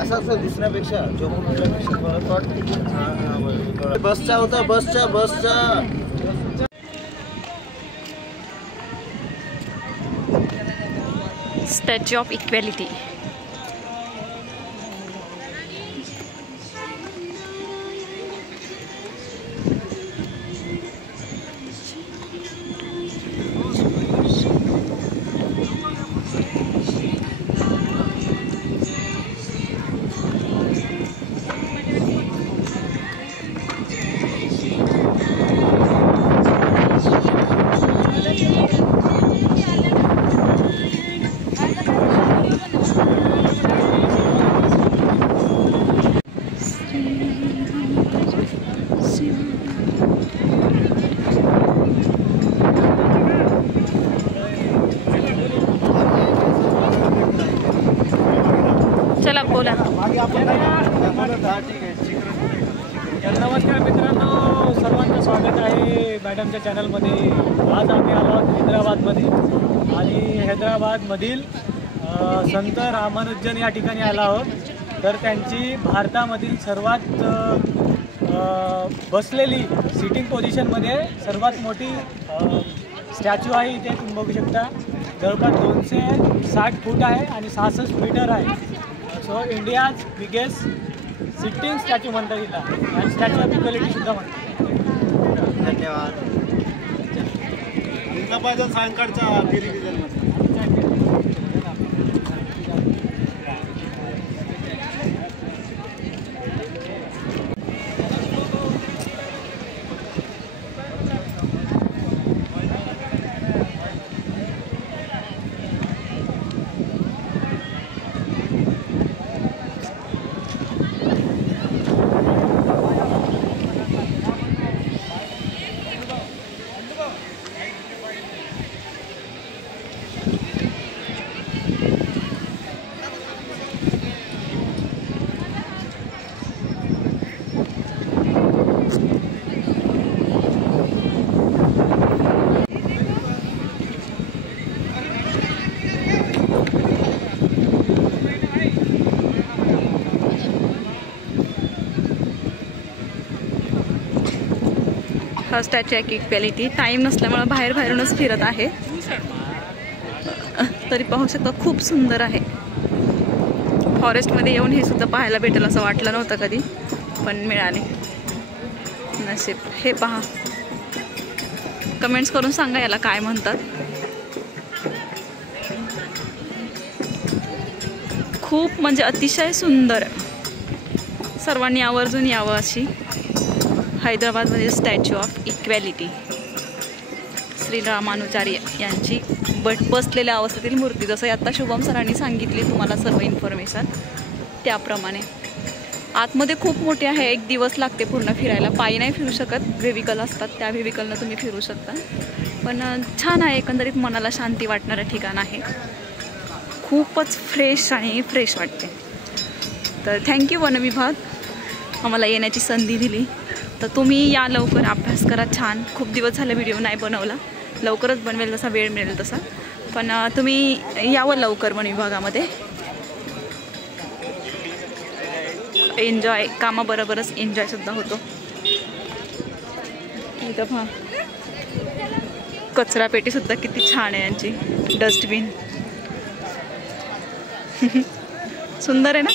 असं दिसण्यापेक्षा जो बसचा होता बसचा स्टॅच्यू ऑफ इक्वॅलिटी. चला बोला. नमस्कार मित्रांनो, सर्वांचं स्वागत आहे मॅडमच्या चॅनलमध्ये. आज आम्ही आलो आहोत हैदराबादमध्ये आणि हैदराबादमधील संत रामानुजन या ठिकाणी आलो आहोत. तर त्यांची भारतामधील सर्वात बसलेली सिटिंग पोझिशनमध्ये सर्वात मोठी स्टॅच्यू आहे. इथे तुम्ही बघू शकता, जवळपास 260 फूट आहे आणि 66 मीटर आहे. So India's biggest sitting statue म्हणतात तिला, आणि स्टॅच्यू ऑफ इक्वॅलिटी सुद्धा म्हणतात. धन्यवाद. सायंकाळचा हा स्टॅच्यू ऑफ इक्वॅलिटी. टाईम नसल्यामुळे बाहेरूनच फिरत आहे. तरी पाहू शकता, खूप सुंदर आहे. फॉरेस्टमध्ये येऊन हे सुद्धा पाहायला भेटेल असं वाटलं नव्हतं कधी, पण मिळाले नशीब. हे पहा, कमेंट्स करून सांगा याला काय म्हणतात. खूप म्हणजे अतिशय सुंदर. सर्वांनी आवर्जून यावं अशी हैदराबादमधील statue of equality. Shri Ramanujacharya यांची बसलेल्या अवस्थेतील मूर्ती. जसं आता शुभम सरांनी सांगितली तुम्हाला सर्व इन्फॉर्मेशन, त्याप्रमाणे आतमध्ये खूप मोठी आहे. 1 दिवस लागते पूर्ण फिरायला. पायी नाही फिरू शकत, व्हेविकल असतात, त्या व्हेविकलनं तुम्ही फिरू शकता. पण छान आहे, एकंदरीत मनाला शांती वाटणारं ठिकाण आहे. खूपच फ्रेश वाटते. तर थँक्यू वन विभाग, आम्हाला येण्याची संधी दिली. तर तुम्ही या लवकर, अभ्यास करा छान. खूप दिवस झाले व्हिडिओ नाही बनवला, लवकरच बनवेल जसा वेळ मिळेल तसा. पण तुम्ही यावं लवकर वन विभागामध्ये. एन्जॉय, कामाबरोबरच एन्जॉयसुद्धा होतो. इथं पहा, कचरापेटीसुद्धा किती छान आहे यांची, डस्टबिन. सुंदर आहे ना.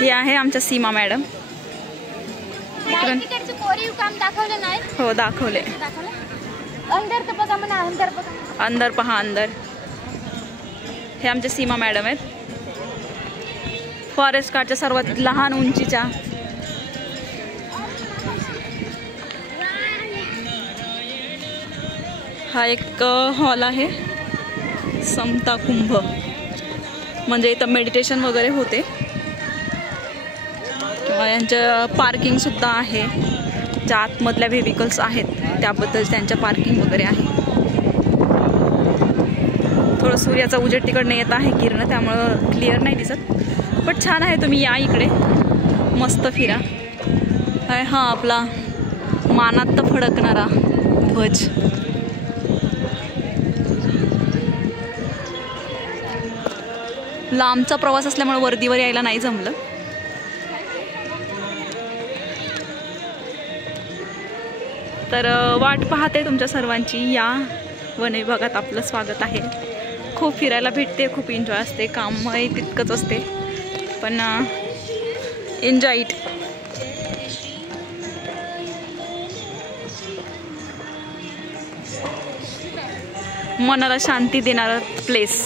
हे आहे आमच्या सीमा मॅडम. हो दाखवले. अंदर पहा, अंदर. हे आमचे सीमा मॅडम आहेत, फॉरेस्ट गार्डच्या सर्वात लहान उंचीच्या. हा एक हॉल आहे, समता कुंभ, म्हणजे इथं मेडिटेशन वगैरे होते. किंवा यांचं पार्किंग सुद्धा आहे. ज्या आतमधल्या व्हेविकल्स आहेत त्याबद्दल त्यांच्या पार्किंग वगैरे आहे. थोडं सूर्याचा उजेड तिकडनं येत आहे, किरण, त्यामुळं क्लिअर नाही दिसत. पण छान आहे, तुम्ही या इकडे, मस्त फिरा. हा आपला मानात तर फडकणारा ध्वज. लांबचा प्रवास असल्यामुळे वर्दीवर यायला नाही जमलं. तर वाट पाहते तुमच्या सर्वांची. या वन विभागात आपलं स्वागत आहे. खूप फिरायला भेटते, खूप एन्जॉय असते. कामही तितकंच असते, पण एन्जॉय इट. मनाला शांती देणारा प्लेस.